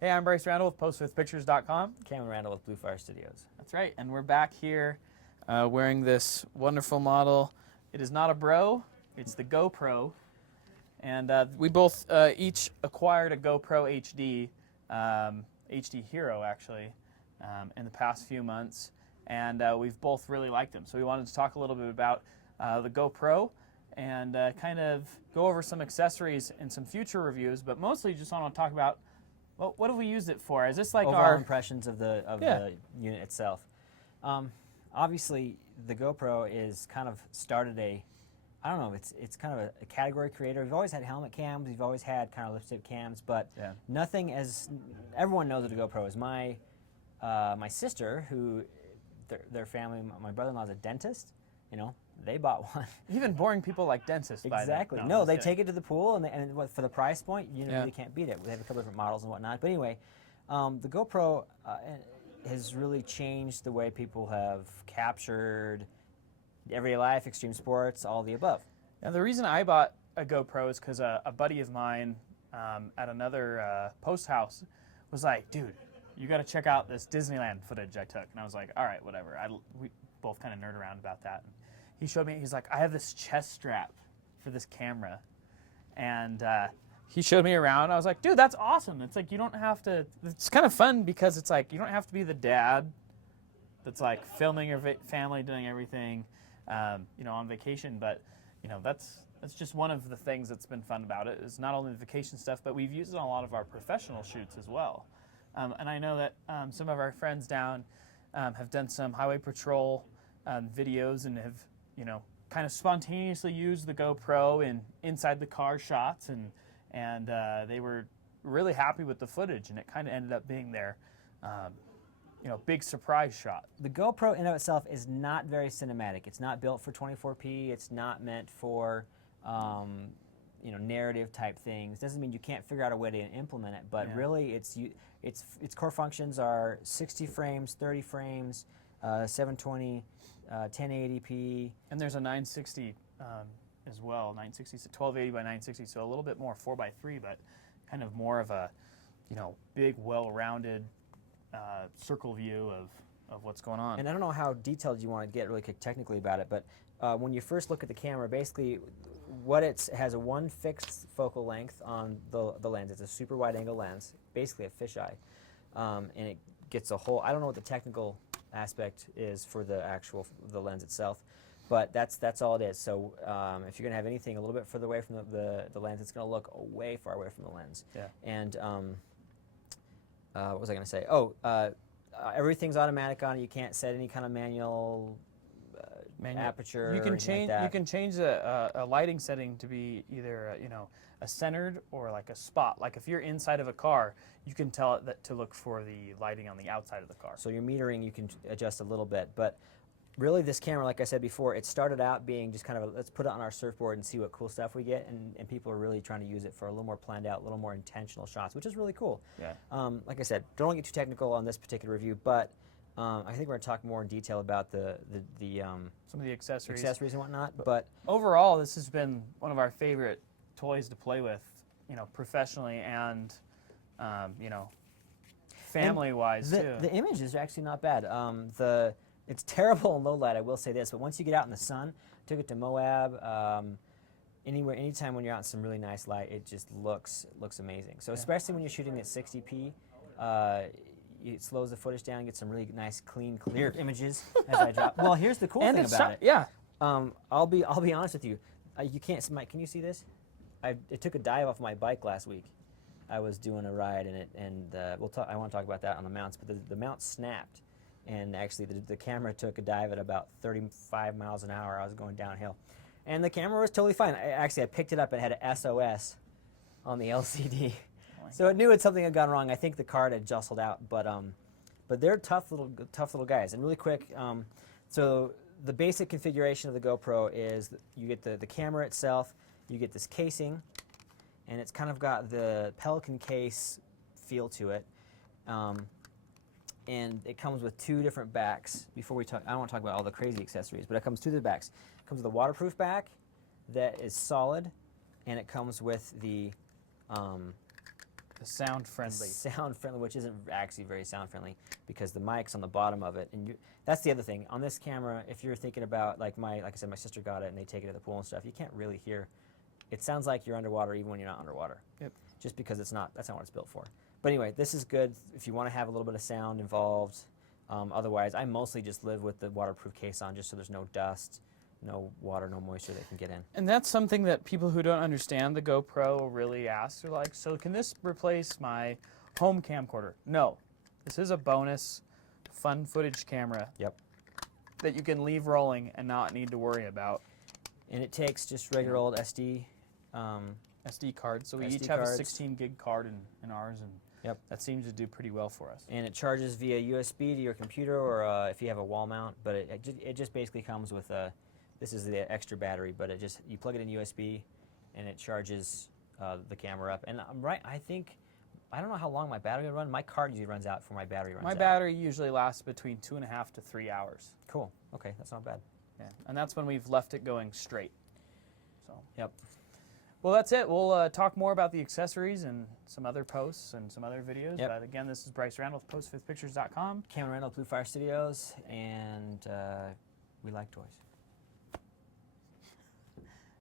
Hey, I'm Bryce Randall with postwithpictures.com. Cammon Randall with Blue Fire Studios. That's right, and we're back here wearing this wonderful model. It is not a Bro, it's the GoPro. And we both each acquired a GoPro HD, HD Hero actually, in the past few months. And we've both really liked them. So we wanted to talk a little bit about the GoPro and kind of go over some accessories in some future reviews, but mostly just want to talk about, well, what have we used it for? Is this like Overall our impressions of the unit itself? Obviously, the GoPro is kind of started I don't know, it's kind of a category creator. We've always had helmet cams, we've always had kind of lipstick cams, but nothing as, everyone knows what a GoPro is. My sister, who, their family, my brother-in-law is a dentist, you know, they bought one. Even boring people like dentists buy them. Exactly. No, they take it to the pool, and for the price point, you really can't beat it. They have a couple different models and whatnot. But anyway, the GoPro has really changed the way people have captured everyday life, extreme sports, all the above. Now, the reason I bought a GoPro is because a buddy of mine at another post house was like, dude, you got to check out this Disneyland footage I took. And I was like, all right, whatever. We both kind of nerd around about that. And he showed me, he's like, I have this chest strap for this camera. And he showed me around. I was like, dude, that's awesome. It's like, you don't have to, it's kind of fun because it's like, you don't have to be the dad that's like filming your family, doing everything, you know, on vacation. But, you know, that's just one of the things that's been fun about it is not only the vacation stuff, but we've used it on a lot of our professional shoots as well. And I know that some of our friends down have done some highway patrol videos and have, you know, kind of spontaneously used the GoPro in inside the car shots, and they were really happy with the footage, and it kind of ended up being their, you know, big surprise shot. The GoPro in and of itself is not very cinematic. It's not built for 24p. It's not meant for, you know, narrative type things. Doesn't mean you can't figure out a way to implement it, but really, its core functions are 60 frames, 30 frames, 720. 1080p. And there's a 960 as well, 960, 1280 by 960, so a little bit more 4x3, but kind of more of a, you know, big, well-rounded circle view of what's going on. And I don't know how detailed you want to get really technically about it, but when you first look at the camera, basically what it has a one fixed focal length on the lens. It's a super wide angle lens, basically a fisheye, and it gets a whole, I don't know what the technical aspect is for the lens itself, but that's all it is. So if you're going to have anything a little bit further away from the lens, it's going to look way far away from the lens. And what was I going to say? Everything's automatic on it. You can't set any kind of manual aperture. You can change. Like that. You can change a lighting setting to be either you know, a centered or like a spot. Like if you're inside of a car, you can tell it that to look for the lighting on the outside of the car. So your metering you can adjust a little bit, but really this camera, like I said before, it started out being just kind of let's put it on our surfboard and see what cool stuff we get, and people are really trying to use it for a little more planned out, a little more intentional shots, which is really cool. Like I said, don't want to get too technical on this particular review, but I think we're going to talk more in detail about some of the accessories and whatnot. But overall, this has been one of our favorite toys to play with, you know, professionally and you know, family-wise too. The images are actually not bad. It's terrible in low light, I will say this, but once you get out in the sun, took it to Moab, anytime when you're out in some really nice light, it just looks amazing. So especially when you're shooting at 60p, it slows the footage down, get some really nice, clean, clear images as I drop. Well, here's the cool thing about it. I'll be honest with you. You can't, Mike, can you see this? It took a dive off my bike last week. I was doing a ride, and I want to talk about that on the mounts, but the mount snapped, and actually the camera took a dive at about 35 miles an hour. I was going downhill, and the camera was totally fine. I picked it up and had an SOS on the LCD, so it knew something had gone wrong. I think the card had jostled out, but they're tough little guys. And really quick, so the basic configuration of the GoPro is you get the camera itself, you get this casing, and it's kind of got the Pelican case feel to it. And it comes with two different backs. Before we talk, I don't want to talk about all the crazy accessories, but it comes two of the backs. It comes with a waterproof back that is solid, and it comes with the The sound friendly. Sound friendly, which isn't actually very sound friendly because the mic's on the bottom of it, and that's the other thing on this camera. If you're thinking about like I said, my sister got it and they take it to the pool and stuff. You can't really hear. It sounds like you're underwater even when you're not underwater. Yep. Just because that's not what it's built for. But anyway, this is good if you want to have a little bit of sound involved. Otherwise, I mostly just live with the waterproof case on, just so there's no dust, no water, no moisture that can get in. And that's something that people who don't understand the GoPro really ask. They're like, so can this replace my home camcorder? No. This is a bonus fun footage camera. Yep. That you can leave rolling and not need to worry about. And it takes just regular old SD. SD card. So we SD each have cards. a 16 gig card in ours, and Yep. that seems to do pretty well for us. And it charges via USB to your computer, or if you have a wall mount. But it just basically comes with this is the extra battery, but you plug it in USB, and it charges the camera up. And I don't know how long my battery will run. My card usually runs out before my battery runs out. My battery usually lasts between 2.5 to 3 hours. Cool. Okay, that's not bad. Yeah, and that's when we've left it going straight. So. Yep. Well, that's it. We'll talk more about the accessories and some other posts and some other videos. Yep. But again, this is Bryce Randall with PostFifthPictures.com. Cammon and I, Blue Fire Studios, and we like toys.